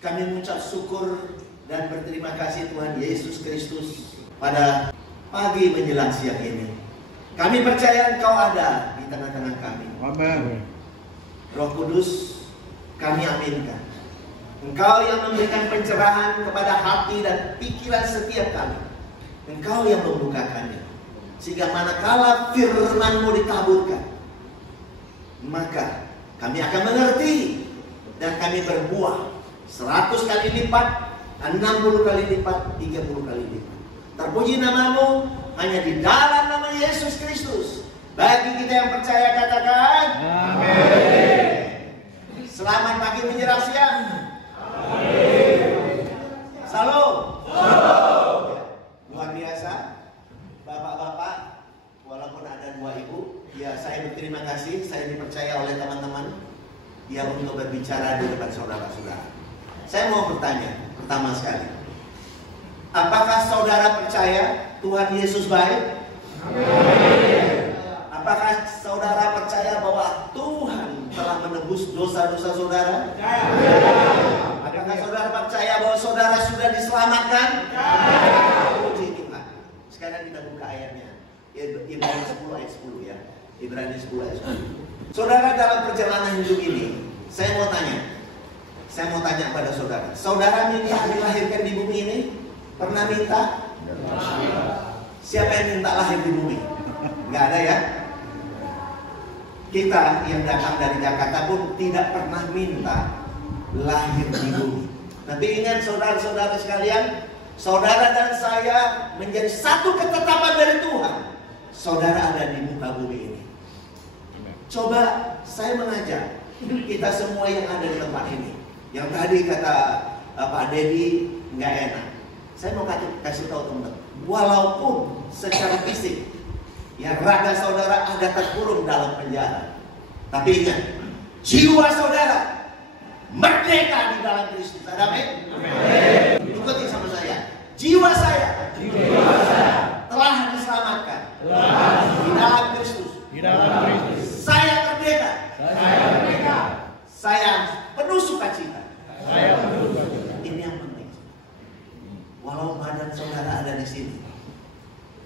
Kami mengucap syukur dan berterima kasih Tuhan Yesus Kristus pada pagi menjelang siang ini. Kami percaya Engkau ada di tengah-tengah kami. Amin. Roh Kudus, kami aminkan. Engkau yang memberikan pencerahan kepada hati dan pikiran setiap kami. Engkau yang membukakannya. Sehingga manakala firman-Mu ditaburkan, maka kami akan mengerti dan kami berbuah 100 kali lipat, 60 kali lipat, 30 kali lipat. Terpuji nama-Mu hanya di dalam nama Yesus Kristus. Bagi kita yang percaya katakan amin. Selamat pagi menjelang siang. Amin. Salam. Luar biasa. Bapak-bapak, walaupun ada 2 ibu, ya saya berterima kasih, saya dipercaya oleh teman-teman ya untuk berbicara di depan saudara-saudara. Saya mau bertanya, pertama sekali, apakah saudara percaya Tuhan Yesus baik? Amin. Apakah saudara percaya bahwa Tuhan telah menebus dosa-dosa saudara? Amin. Apakah saudara percaya bahwa saudara sudah diselamatkan? Puji Tuhan. Sekarang kita buka ayatnya. Ibrani 10 ayat 10 ya. Ibrani 10 ayat 10. Saudara dalam perjalanan hidup ini, saya mau tanya pada saudara. Saudara minta dilahirkan di bumi ini? Pernah minta? Siapa yang minta lahir di bumi? Nggak ada ya? Kita yang datang dari Jakarta pun tidak pernah minta lahir di bumi. Tapi ingat saudara-saudara sekalian, saudara dan saya menjadi satu ketetapan dari Tuhan. Saudara ada di muka bumi ini. Coba saya mengajak kita semua yang ada di tempat ini. Yang tadi kata Pak Dedi nggak enak. Saya mau kasih tahu teman-teman, walaupun secara fisik ya raga saudara ada terkurung dalam penjara, tapi ingat, jiwa saudara merdeka di dalam Kristus. Amin. Ikuti sama saya. Jiwa saya telah diselamatkan di dalam Kristus. Saya merdeka. Saya penuh sukacita. Ini yang penting. Walau badan saudara ada di sini,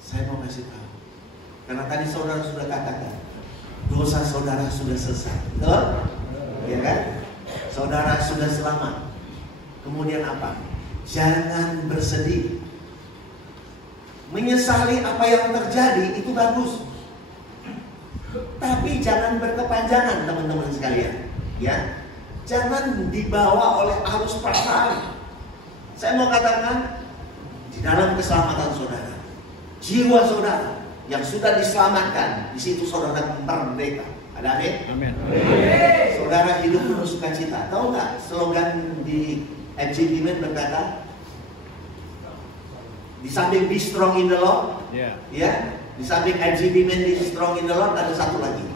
saya mau kasih tahu. Karena tadi saudara sudah katakan, dosa saudara sudah selesai. Betul? Ya kan? Saudara sudah selamat. Kemudian apa? Jangan bersedih. Menyesali apa yang terjadi itu bagus. Tapi jangan berkepanjangan teman-teman sekalian. Ya, jangan dibawa oleh arus perasaan. Saya mau katakan, di dalam keselamatan saudara, jiwa saudara yang sudah diselamatkan, di situ saudara merdeka. Ada amin? Amin. Saudara hidup penuh sukacita. Tahu nggak slogan di FGD Men berkata, di samping be strong in the Lord, ya, di samping FGD Men be strong in the Lord, ada satu lagi.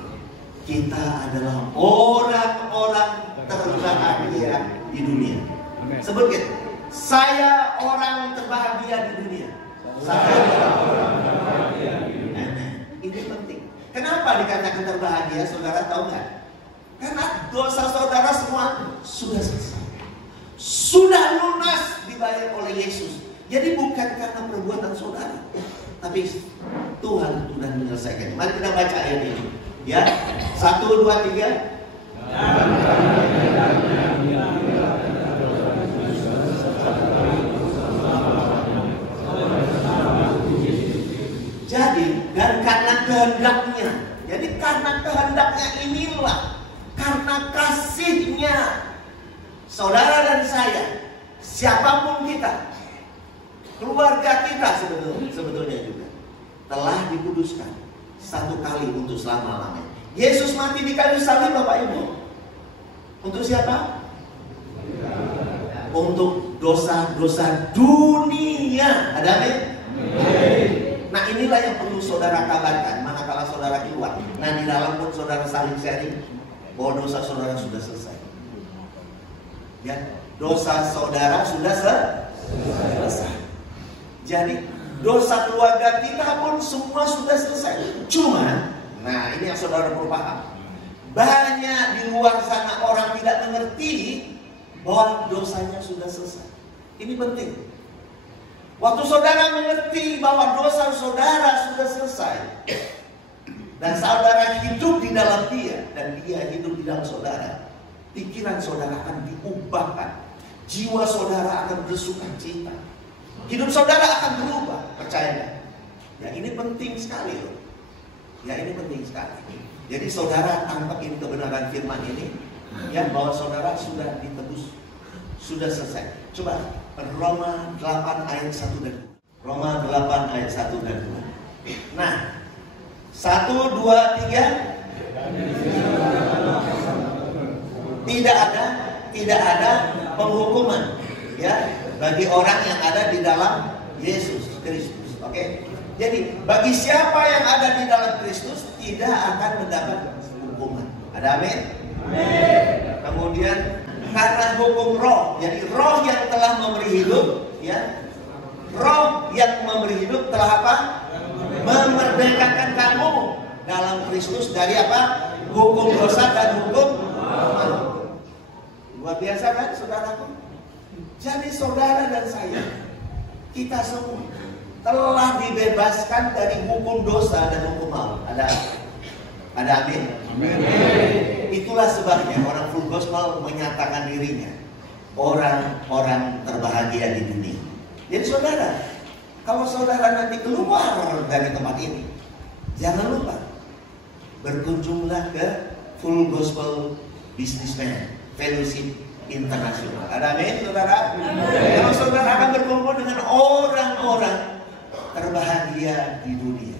Kita adalah orang-orang terbahagia di dunia. Sebut gitu. Saya orang terbahagia di dunia. Saya orang terbahagia di dunia. Ini penting. Kenapa dikatakan terbahagia? Saudara tahu nggak? Karena dosa saudara semua sudah selesai, sudah lunas dibayar oleh Yesus. Jadi bukan karena perbuatan saudara, tapi Tuhan sudah menyelesaikannya. Mari kita baca ayat ini. Ya, 1, 2, 3. Jadi, dan karena kehendaknya. Jadi karena kehendaknya inilah, karena kasihnya, saudara dan saya, siapapun kita, keluarga kita sebetulnya juga telah dikuduskan 1 kali untuk selama-lamanya. Yesus mati di kayu salib, Bapak Ibu. Untuk siapa? Untuk dosa-dosa dunia. Ada amin? Nah, inilah yang perlu saudara kabarkan manakala saudara keluar. Nah, di dalam pun saudara saling sharing bahwa dosa saudara sudah selesai. Ya, dosa saudara sudah selesai. Jadi dosa keluarga kita pun semua sudah selesai. Cuma, nah ini yang saudara perlu paham. Banyak di luar sana orang tidak mengerti bahwa dosanya sudah selesai. Ini penting. Waktu saudara mengerti bahwa dosa saudara sudah selesai, dan saudara hidup di dalam dia, dan dia hidup di dalam saudara, pikiran saudara akan diubahkan, jiwa saudara akan bersuka cita, hidup saudara akan berubah. Percaya? Ya, ini penting sekali loh. Ya, ini penting sekali. Jadi saudara tangkap ini kebenaran firman ini, ya, bahwa saudara sudah ditebus, sudah selesai. Coba Roma 8 ayat 1 dan 2. Roma 8 ayat 1 dan 2. Nah, 1, 2, 3. Tidak ada penghukuman, ya, bagi orang yang ada di dalam Yesus Kristus. Oke? Jadi bagi siapa yang ada di dalam Kristus tidak akan mendapat hukuman. Ada amin? Amin. Kemudian karena hukum roh, jadi roh yang telah memberi hidup, ya, roh yang memberi hidup telah apa? Memerdekakan kamu dalam Kristus dari apa? Hukum dosa dan hukum maut. Luar biasa kan, saudaraku? Jadi saudara dan saya, kita semua telah dibebaskan dari hukum dosa dan hukum maut. Ada amin? Amin. Itulah sebabnya orang full gospel menyatakan dirinya orang-orang terbahagia di dunia. Jadi saudara, kalau saudara nanti keluar dari tempat ini, jangan lupa berkunjunglah ke Full Gospel Businessman Fellowship Internasional. Ada amin, saudara? Kalau saudara akan berkumpul dengan orang-orang terbahagia di dunia.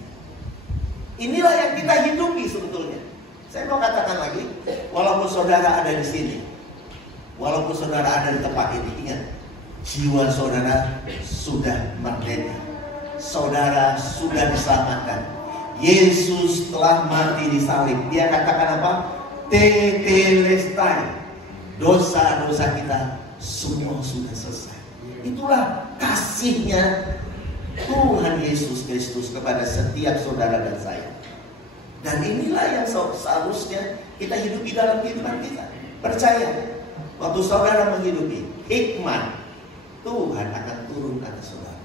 Inilah yang kita hidupi sebetulnya. Saya mau katakan lagi, walaupun saudara ada di sini, walaupun saudara ada di tempat ini, ingat, jiwa saudara sudah merdeka. Saudara sudah diselamatkan. Yesus telah mati di salib. Dia katakan apa? Tetelestai. Dosa-dosa kita semua sudah selesai. Itulah kasihnya Tuhan Yesus Kristus kepada setiap saudara dan saya. Dan inilah yang seharusnya kita hidupi dalam kehidupan kita. Percaya, waktu saudara menghidupi hikmat, Tuhan akan turun atas saudara.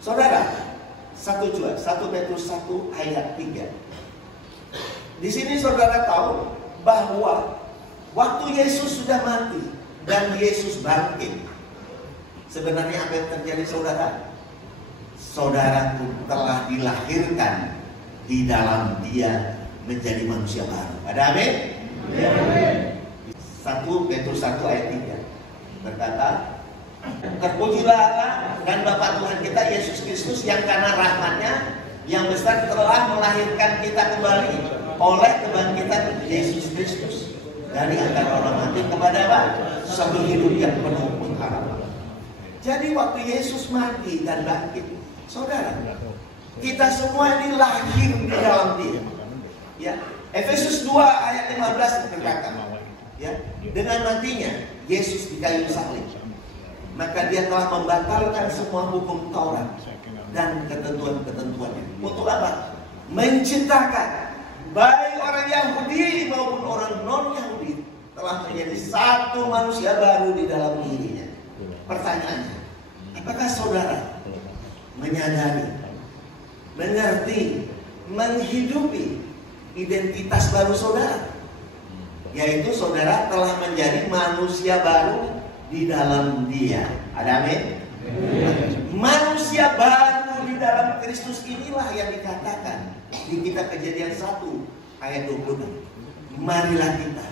Saudara, 1 Petrus 1 ayat 3. Di sini saudara tahu bahwa waktu Yesus sudah mati dan Yesus bangkit, sebenarnya apa yang terjadi saudara? Saudara pun telah dilahirkan di dalam dia menjadi manusia baru. Ada amin? Amin. 1 Petrus 1 ayat 3 berkata, terpujilah Allah dan Bapa Tuhan kita Yesus Kristus yang karena rahmat-Nya yang besar telah melahirkan kita kembali oleh kebangkitan Yesus Kristus dari antara orang mati kepada apa? Suatu hidup yang penuh pengharapan. Jadi waktu Yesus mati dan bangkit, saudara, kita semua ini lahir di dalam Dia. Ya, Efesus 2 ayat 15 berkata, ya, dengan matinya Yesus di kayu salib, maka Dia telah membatalkan semua hukum Taurat dan ketentuan-ketentuannya. Untuk apa? Menciptakan baik orang Yahudi maupun orang non-Yahudi telah menjadi satu manusia baru di dalam dirinya. Pertanyaannya, apakah saudara menyadari, mengerti, menghidupi identitas baru saudara? Yaitu saudara telah menjadi manusia baru di dalam Dia. Ada amin? Manusia baru di dalam Kristus inilah yang dikatakan di kitab Kejadian 1 ayat 26. Marilah kita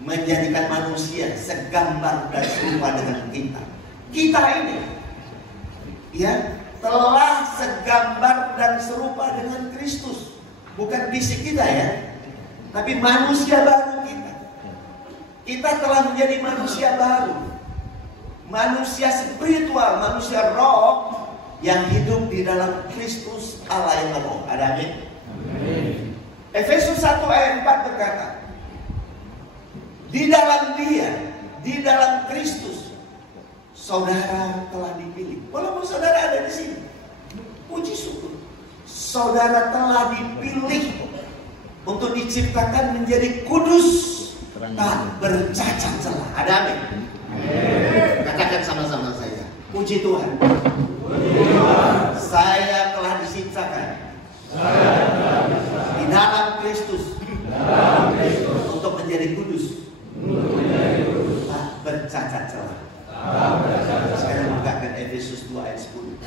menjadikan manusia segambar dan serupa dengan kita. Kita ini, ya, telah segambar dan serupa dengan Kristus. Bukan fisik kita, ya, tapi manusia baru kita. Kita telah menjadi manusia baru, manusia spiritual, manusia roh yang hidup di dalam Kristus Allah yang roh. Ada amin? Efesus 1 ayat 4 berkata, di dalam Dia, di dalam Kristus, saudara telah dipilih. Walaupun saudara ada di sini, puji syukur, saudara telah dipilih untuk diciptakan menjadi kudus, tak bercacat celah. Ada amin? Puji Tuhan. Saya telah disiptakan di dalam Kristus untuk menjadi kudus, tak bercacat celah. Saya bukakan Efesus 2 ayat 10.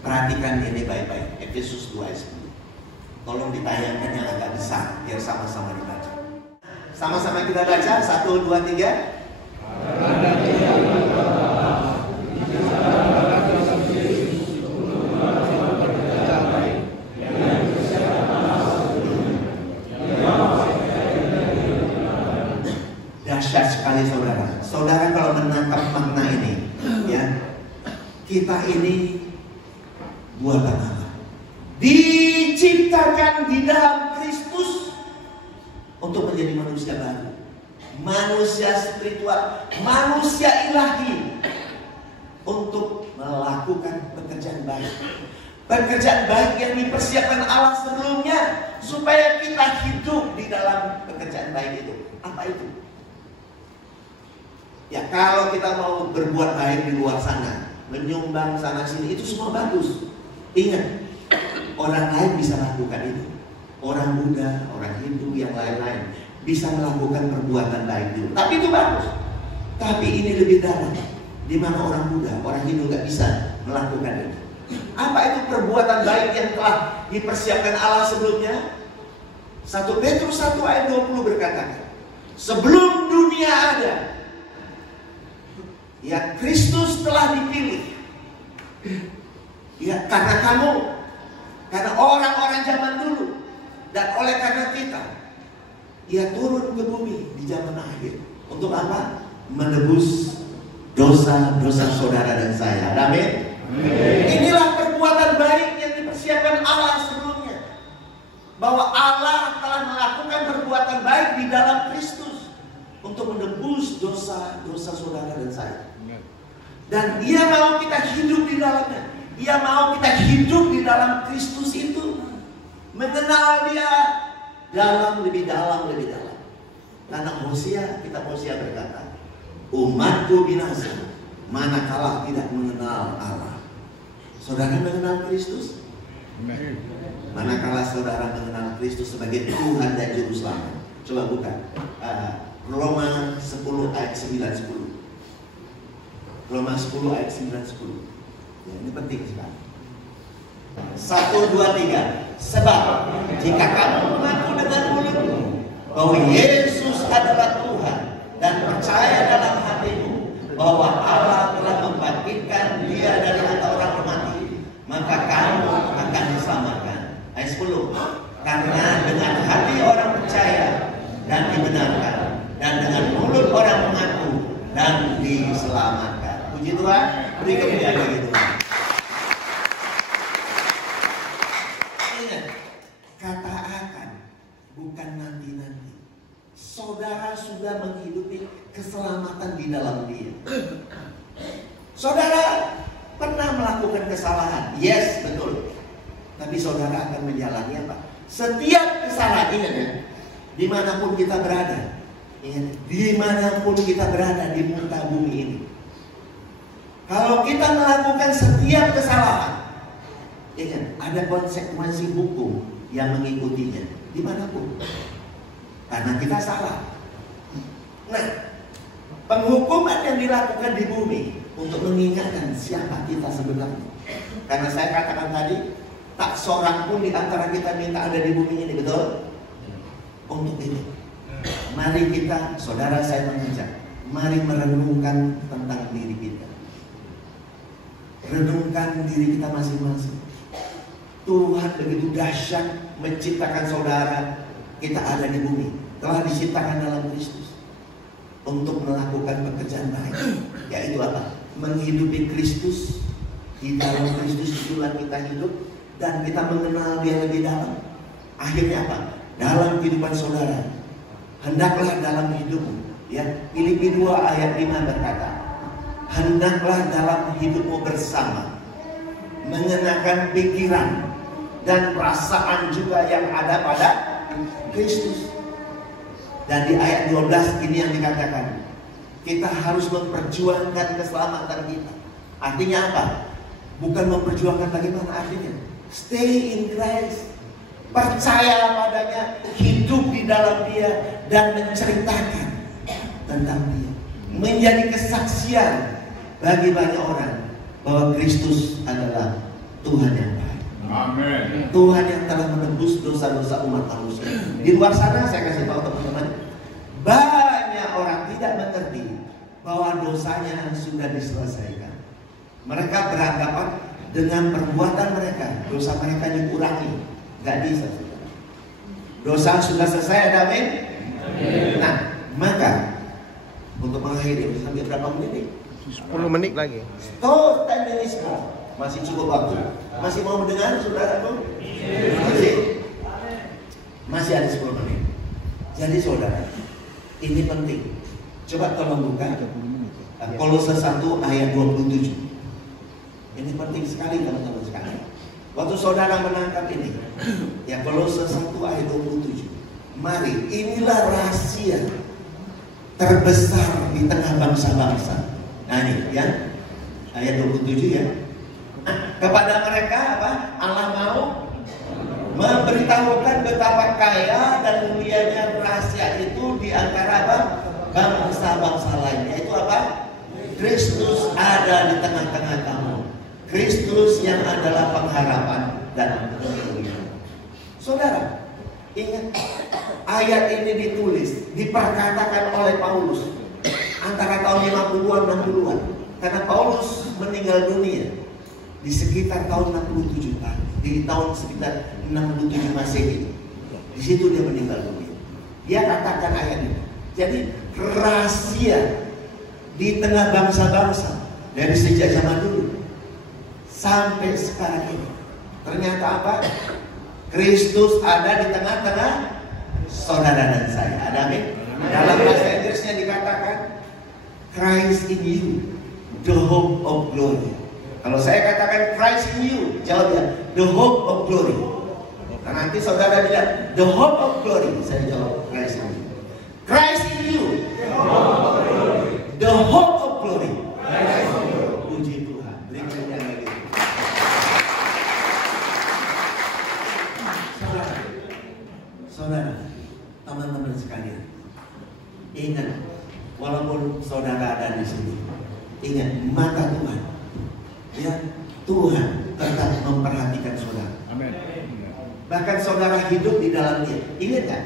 Perhatikan ini baik-baik. Efesus 2 ayat 10. Tolong ditayangkan yang agak besar biar sama-sama dibaca. Sama-sama kita baca. 1, 2, 3. Dahsyat sekali saudara. Saudara kalau menangkap makna ini, ya, kita ini buatan Allah, diciptakan di dalam Kristus untuk menjadi manusia baru, manusia spiritual, manusia ilahi, untuk melakukan pekerjaan baik. Pekerjaan baik yang dipersiapkan Allah sebelumnya supaya kita hidup di dalam pekerjaan baik itu. Apa itu? Ya, kalau kita mau berbuat baik di luar sana, menyumbang sana sini, itu semua bagus. Ingat, orang lain bisa lakukan itu. Orang Buddha, orang Hindu, yang lain-lain bisa melakukan perbuatan baik dulu. Tapi itu bagus. Tapi ini lebih dalam, di mana orang Buddha, orang Hindu nggak bisa melakukan itu. Apa itu perbuatan baik yang telah dipersiapkan Allah sebelumnya? 1 Petrus 1 ayat 20 berkata, sebelum dunia ada, ya Kristus telah dipilih. Ya, karena kamu, karena orang-orang zaman dulu, dan oleh karena kita, ia turun ke bumi di zaman akhir. Untuk apa? Menebus dosa-dosa saudara dan saya. Amin. Inilah perbuatan baik yang dipersiapkan Allah sebelumnya. Bahwa Allah telah melakukan perbuatan baik di dalam Kristus untuk menebus dosa-dosa saudara dan saya. Dan Dia mau kita hidup di dalamnya. Dia mau kita hidup di dalam Kristus itu, mengenal Dia lebih dalam. Karena Hosea berkata, umatku binasa manakala tidak mengenal Allah. Saudara mengenal Kristus? Manakala saudara mengenal Kristus sebagai Tuhan dan Juru Selamat. Coba buka Roma 10 ayat 9-10. Roma 10 ayat 9-10. Ya, ini penting sekali. 1, 2, 3. Sebab jika kamu mengaku dengan mulutmu bahwa Yesus adalah Tuhan dan percaya dalam hatimu bahwa Allah telah membangkitkan Dia dari antara orang mati, maka kamu akan diselamatkan. Ayat 10. Karena dengan hati orang percaya dan dibenarkan, dan dengan mulut orang mengaku dan diselamatkan. Puji Tuhan, beri kemuliaan bagi Tuhan. Ingat, kata akan, bukan nanti-nanti. Saudara sudah menghidupi keselamatan di dalam Dia. Saudara pernah melakukan kesalahan, yes, betul. Tapi saudara akan menjalani apa? Setiap kesalahan, ingat ya, dimanapun kita berada, ingat, dimanapun kita berada di muka bumi ini, kalau kita melakukan setiap kesalahan, ingat, ada konsekuensi hukum yang mengikutinya dimanapun, karena kita salah. Nah, penghukuman yang dilakukan di bumi untuk mengingatkan siapa kita sebenarnya. Karena saya katakan tadi, tak seorang pun di antara kita minta ada di bumi ini, betul? Untuk ini, mari kita, saudara saya mengajak, mari merenungkan tentang diri kita. Renungkan diri kita masing-masing. Tuhan begitu dahsyat menciptakan saudara. Kita ada di bumi, telah diciptakan dalam Kristus untuk melakukan pekerjaan baik. Yaitu apa? Menghidupi Kristus. Di dalam Kristus itulah kita hidup, dan kita mengenal Dia lebih dalam. Akhirnya apa? Dalam kehidupan saudara, hendaklah dalam hidupmu, ya, Filipi 2 ayat 5 berkata, hendaklah dalam hidupmu bersama mengenakan pikiran dan perasaan juga yang ada pada Kristus. Dan di ayat 12 ini yang dikatakan, Kita harus memperjuangkan keselamatan kita. Artinya apa? Bukan memperjuangkan bagaimana artinya. Stay in Christ. Percaya padanya, hidup di dalam Dia, dan menceritakan tentang Dia. Menjadi kesaksian bagi banyak orang bahwa Kristus adalah Tuhan yang baik. Amin. Tuhan yang telah menebus dosa-dosa umat manusia. Di luar sana saya kasih tahu teman-teman, banyak orang tidak mengerti bahwa dosanya sudah diselesaikan. Mereka beranggapan dengan perbuatan mereka, dosa mereka dikurangi. Gak bisa. Dosa sudah selesai, amin. Nah, maka untuk mengakhiri sampai berapa menit? 10 menit lagi. Stop 10 minutes more. Masih cukup waktu. Masih mau mendengar saudaraku? Masih ada 10 menit. Jadi saudara, ini penting. Coba tolong buka Kolose 1 ayat 27. Ini penting sekali teman-teman sekalian. Waktu saudara menangkap ini, ya Kolose 1 ayat 27. Mari, inilah rahasia terbesar di tengah bangsa-bangsa. Nah ini ya, ayat 27 ya. Kepada mereka apa? Allah mau memberitahukan betapa kaya dan mulianya rahasia itu di antara apa? Bangsa-bangsa lainnya. Itu apa? Kristus ada di tengah-tengah kamu. Kristus yang adalah pengharapan dan kemuliaan. Saudara, ingat ayat ini ditulis, diperkatakan oleh Paulus antara tahun 50-an 60-an. Karena Paulus meninggal dunia di sekitar tahun 67 kan, di tahun sekitar 67 Masehi. Di situ dia meninggal dunia. Dia katakan ayat ini. Jadi rahasia di tengah bangsa-bangsa dari sejak zaman dulu sampai sekarang ini. Ternyata apa? Kristus ada di tengah-tengah saudara dan saya. Ada amin? Dalam bahasa Inggrisnya dikatakan Christ in you, the hope of glory. Kalau saya katakan Christ in you, jawabnya the hope of glory. Nah, nanti saudara bilang the hope of glory, saya jawab Christ in you. Christ in you, the hope of glory. Puji Tuhan. Berikutnya lagi. Saudara, teman-teman sekalian, ingat, walaupun saudara ada di sini, ingat mata Tuhan. Ya, Tuhan tetap memperhatikan saudara. Amin. Bahkan saudara hidup di dalam Dia. Ingat kan?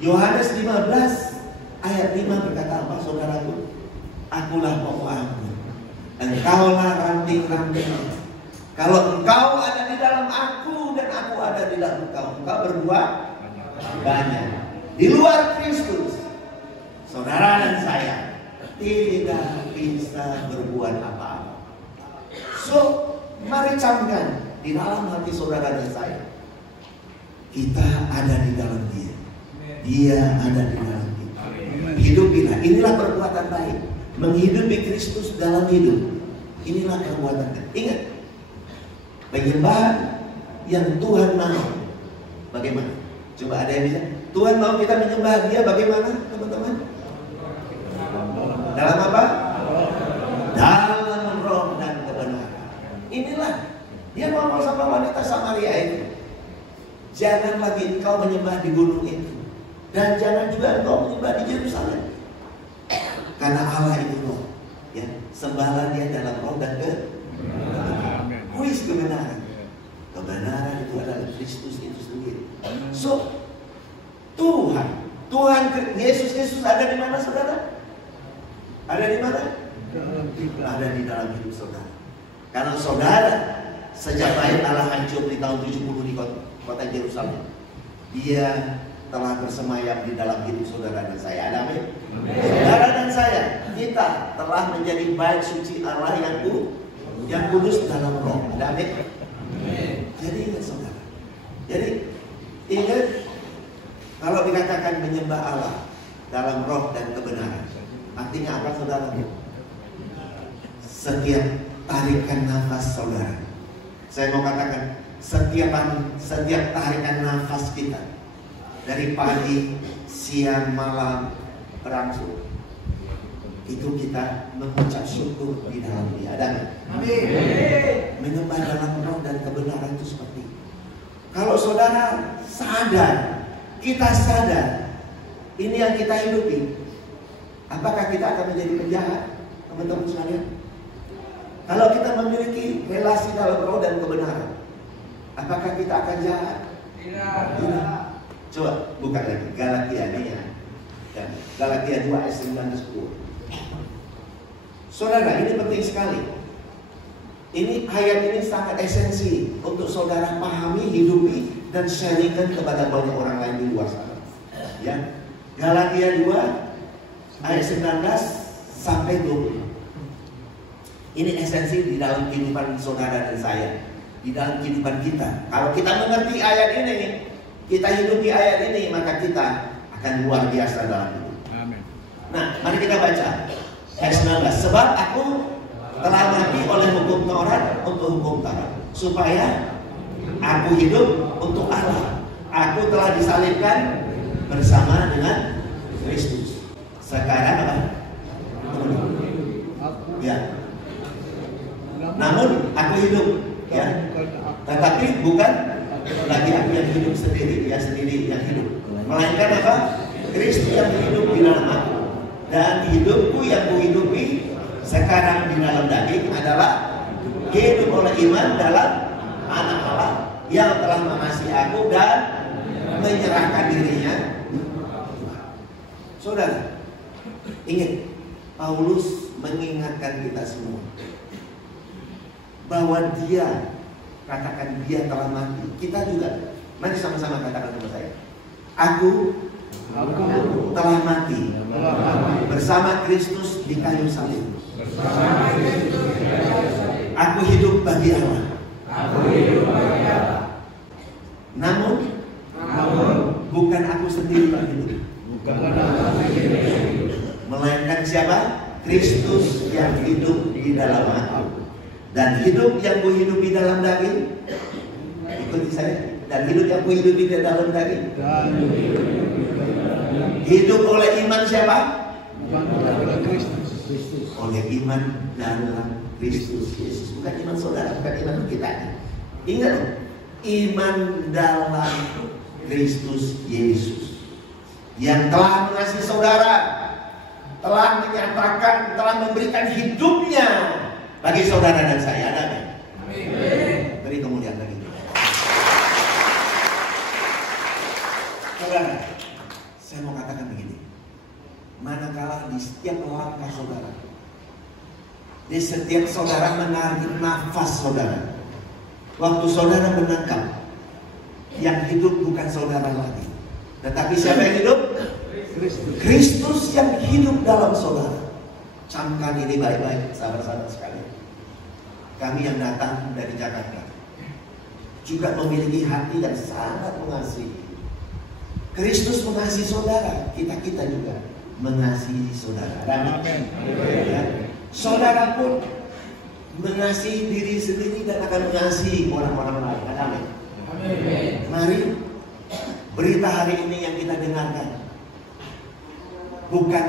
Yohanes 15 ayat 5 berkata apa saudaraku? Akulah pokok anggur, engkaulah ranting-ranting. Kalau engkau ada di dalam aku dan aku ada di dalam engkau, engkau berbuah banyak. Di luar Kristus, saudara dan saya tidak bisa berbuat apa-apa. So, mari camkan di dalam hati saudara dan saya, kita ada di dalam Dia. Dia ada di dalam kita. Hidupilah. Inilah perbuatan baik. Menghidupi Kristus dalam hidup. Inilah perbuatan baik. Ingat, penyembahan yang Tuhan mau. Bagaimana? Coba ada yang bisa. Tuhan mau kita menyembah Dia bagaimana, teman-teman? Dalam apa? Dalam roh dan kebenaran. Inilah Dia ngomong sama wanita Samaria itu. Jangan lagi engkau menyembah di gunung itu, dan jangan juga engkau menyembah di Yerusalem. Karena Allah itu roh. Ya, sembahlah Dia dalam roh dan kebenaran. Kuis kebenaran. Kebenaran itu adalah Kristus itu sendiri. So, Tuhan Yesus Kristus ada di mana saudara? Ada di mana? Ada di dalam hidup saudara. Karena saudara sejak bait Allah hancur di tahun 70 di kota Yerusalem, Dia telah bersemayam di dalam hidup saudara dan saya. Ada amin? Saudara dan saya, kita telah menjadi bait suci Allah yang kudus dalam roh. Ada amin? Jadi ingat saudara. Jadi ingat, kalau dikatakan menyembah Allah dalam roh dan kebenaran, artinya apa saudara? Setiap tarikan nafas saudara, saya mau katakan setiap tarikan nafas kita, dari pagi, siang, malam, berangsur, itu kita mengucap syukur di dalam Dia. Dan menyembah dalam roh dan kebenaran itu seperti itu. Kalau saudara sadar, kita sadar, ini yang kita hidupi, apakah kita akan menjadi penjahat, teman-teman sekalian? Kalau kita memiliki relasi dalam roh dan kebenaran, apakah kita akan jahat? Tidak. Coba buka lagi Galatia ini ya. Galatia 2 ayat 9-10. Saudara, ini penting sekali. Ini ayat ini sangat esensi untuk saudara pahami, hidupi, dan sharingkan kepada banyak orang lain di luar sana. Ya, Galatia 2 ayat 19-20. Ini esensi di dalam kehidupan saudara dan saya, di dalam kehidupan kita. Kalau kita mengerti ayat ini, kita hidupi ayat ini, maka kita akan luar biasa dalam hidup. Amin. Nah, mari kita baca ayat 19. Sebab aku telah mati oleh hukum Taurat untuk hukum Taurat, supaya aku hidup untuk Allah. Aku telah disalibkan bersama dengan Kristus. Sekarang apa? Ya. Namun aku hidup, ya. Tetapi bukan lagi aku yang hidup sendiri, ya sendiri yang hidup. Melainkan apa? Kristus yang hidup di dalam aku. Dan hidupku yang kuhidupi sekarang di dalam daging adalah hidup oleh iman dalam Anak Allah yang telah mengasihi aku dan menyerahkan dirinya. Saudara, ingat, Paulus mengingatkan kita semua bahwa dia, katakan dia telah mati. Kita juga, mari sama-sama katakan sama saya. Aku telah mati bersama Kristus di kayu salib. Aku hidup bagi Allah. Namun bukan aku sendiri yang hidup, melainkan siapa? Kristus yang hidup di dalam aku. Dan hidup yang kuhidupi dalam daging, ikuti saya. Dan hidup yang kuhidupi di dalam daging, hidup oleh iman siapa? Oleh iman dalam Kristus Yesus. Bukan iman saudara, bukan iman kita. Ingat, iman dalam Kristus Yesus yang telah mengasihi saudara, telah menyatakan, telah memberikan hidupnya bagi saudara dan saya. Amin. Beri kemuliaan bagi kita. Saudara, saya mau katakan begini. Manakala di setiap langkah saudara, di setiap saudara menarik nafas saudara, waktu saudara menangkap, yang hidup bukan saudara lagi, tetapi siapa yang hidup? Kristus yang hidup dalam saudara. Camkan ini baik-baik, sahabat-sahabat sekalian. Kami yang datang dari Jakarta juga memiliki hati yang sangat mengasihi. Kristus mengasihi saudara, kita juga mengasihi saudara. Amin. Ya. Saudara pun mengasihi diri sendiri dan akan mengasihi orang-orang lain. Amin. Mari, berita hari ini yang kita dengarkan, bukan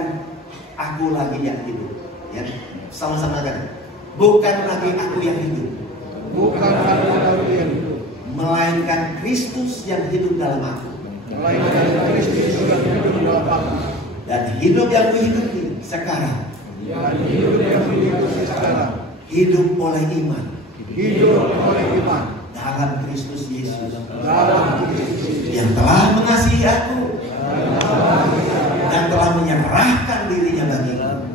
aku lagi yang hidup, ya, sama-sama kan? Bukan lagi aku yang hidup, bukan aku lagi yang hidup, melainkan Kristus yang hidup dalam aku. Melainkan Kristus yang hidup dalam aku. Dan hidup yang kuhidupi sekarang, Dan hidup yang kuhidupi sekarang, hidup oleh iman, hidup oleh iman dalam Kristus Yesus, dalam Kristus yang telah mengasihi aku dan telah menyerahkan dirinya bagiku.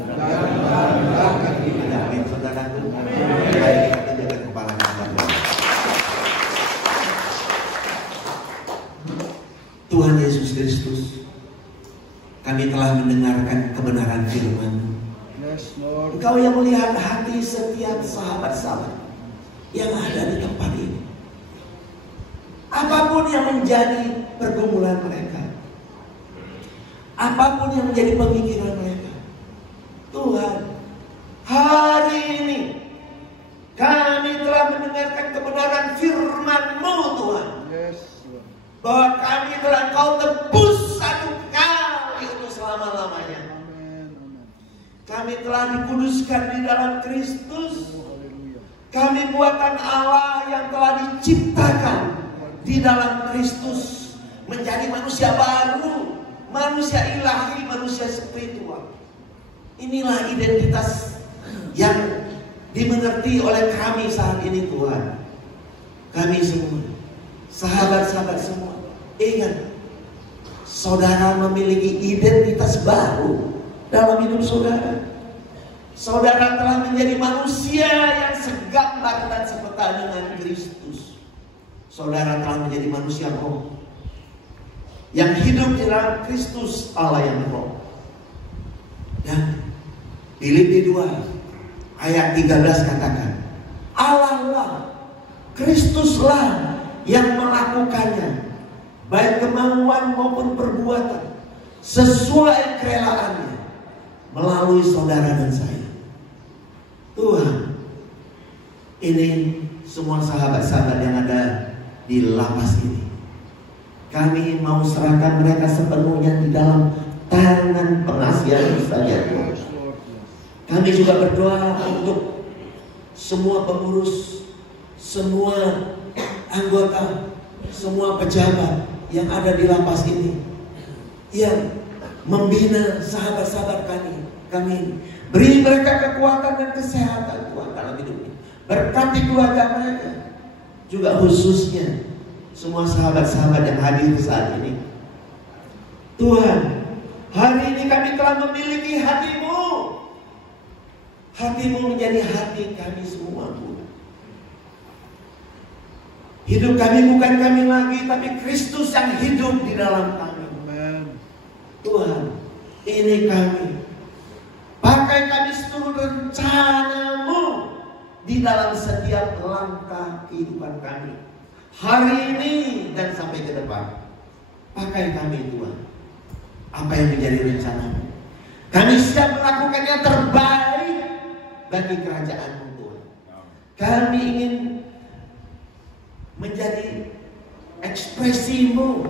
Amin, saudaraku. Mari kita tundukkan kepala kita. Tuhan Yesus Kristus, kami telah mendengarkan kebenaran firman-Mu. Engkau yang melihat hati setiap sahabat-sahabat yang ada di tempat ini. Apapun yang menjadi pergumulan mereka, apapun yang menjadi pemikiran mereka, Tuhan, hari ini kami telah mendengarkan kebenaran firman-Mu, Tuhan. Bahwa kami telah Engkau tebus satu kali untuk selama-lamanya. Kami telah dikuduskan di dalam Kristus. Kami buatan Allah yang telah diciptakan di dalam Kristus, menjadi manusia baru, manusia ilahi, manusia spiritual. Inilah identitas yang dimengerti oleh kami saat ini, Tuhan. Kami semua, sahabat-sahabat semua, ingat, saudara memiliki identitas baru dalam hidup saudara. Saudara telah menjadi manusia yang segambar dan sepeta dengan Kristus. Saudara telah menjadi manusia roh yang hidup di dalam Kristus Allah yang roh. Dan Filipi 2 ayat 13 katakan, Allah lah, Kristuslah yang melakukannya, baik kemauan maupun perbuatan, sesuai kerelaannya, melalui saudara dan saya. Tuhan, ini semua sahabat-sahabat yang ada di lapas ini, kami mau serahkan mereka sepenuhnya di dalam tangan pengasihan saja, Tuhan. Kami juga berdoa untuk semua pengurus, semua anggota, semua pejabat yang ada di lapas ini, yang membina sahabat-sahabat kami. Beri mereka kekuatan dan kesehatan, Tuhan, dalam hidup ini. Berkati keluarga mereka, juga khususnya semua sahabat-sahabat yang hadir saat ini. Tuhan, hari ini kami telah memiliki hati-Mu. Hati-Mu menjadi hati kami semua, Tuhan. Hidup kami bukan kami lagi, tapi Kristus yang hidup di dalam kami. Tuhan, ini kami. Pakai kami seluruh rencana-Mu di dalam setiap langkah kehidupan kami, hari ini dan sampai ke depan. Pakai kami, Tuhan. Apa yang menjadi rencana-Mu? Kami siap melakukan yang terbaik bagi kerajaan-Mu, Tuhan. Kami ingin menjadi ekspresi-Mu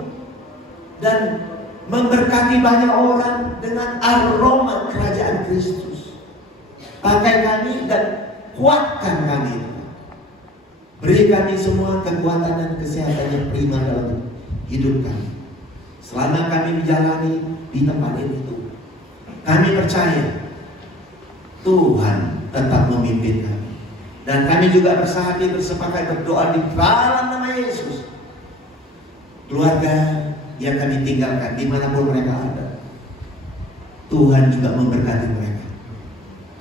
dan memberkati banyak orang dengan aroma kerajaan Kristus. Pakai kami dan kuatkan kami. Beri kami semua kekuatan dan kesehatan yang prima dalam hidup kami selama kami menjalani di tempat ini, Tuhan. Kami percaya Tuhan tetap memimpin kami. Dan kami juga bersahati bersepakat berdoa di dalam nama Yesus. Keluarga yang kami tinggalkan dimanapun mereka ada, Tuhan juga memberkati mereka.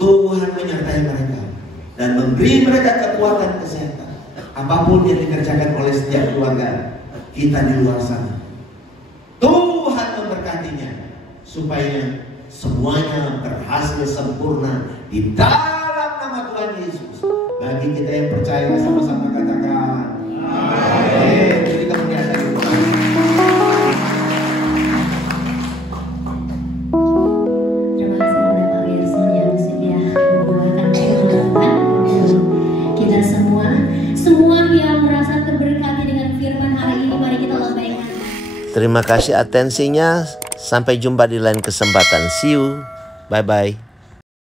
Tuhan menyertai mereka dan memberi mereka kekuatan kesehatan. Apapun yang dikerjakan oleh setiap keluarga kita di luar sana, Tuhan memberkatinya supaya semuanya berhasil sempurna di dalam nama Tuhan Yesus. Bagi kita yang percaya, sama-sama katakan amin. Jadi kemudian terima kasih atensinya. Sampai jumpa di lain kesempatan. See you. Bye-bye.